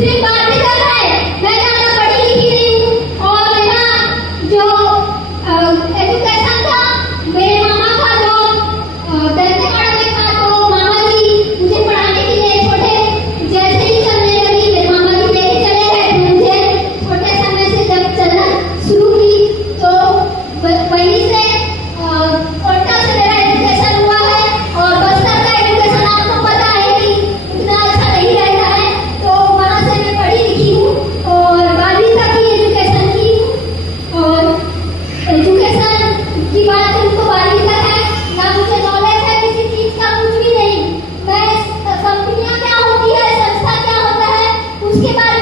सिर्फ बातें कर रहे हैं। मैं ज्यादा पढ़ी लिखी नहीं हूँ और मेरा जो एजुकेशन था, मेरे मामा का जो दंतेवाड़ा में था, तो मामा जी मुझे पढ़ाने के लिए छोटे जैसे ही चलने लगी, मेरे मामा जी लेके चले गए। मुझे छोटे समय से जब चलना शुरू की तो वहीं से कोटा से मेरा एजुकेशन हुआ है। और बस्तर का एजुकेशन आपको पता है कि उतना अच्छा नहीं रहता है, तो वहाँ से मैं पढ़ी लिखी हूँ और 12वीं तक की एजुकेशन की हूँ। और एजुकेशन की बात तुमको 12वीं तक है ना, मुझे नॉलेज है किसी चीज का, कुछ भी नहीं। मैं कंपनियां क्या होती है, संस्था क्या होता है, उसके बारे